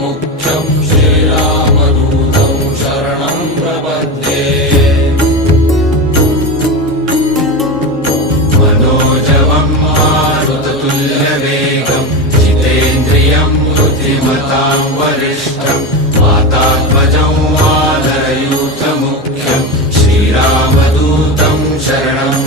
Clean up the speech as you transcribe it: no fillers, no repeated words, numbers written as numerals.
मुख्यं श्रीरामदूतं शरणं प्रपद्ये। मनोजवं मारुततुल्यवेगं जितेन्द्रियं बुद्धिमतां वरिष्ठं वातात्मजं वानरयूथमुख्यं श्रीरामदूतं शरणं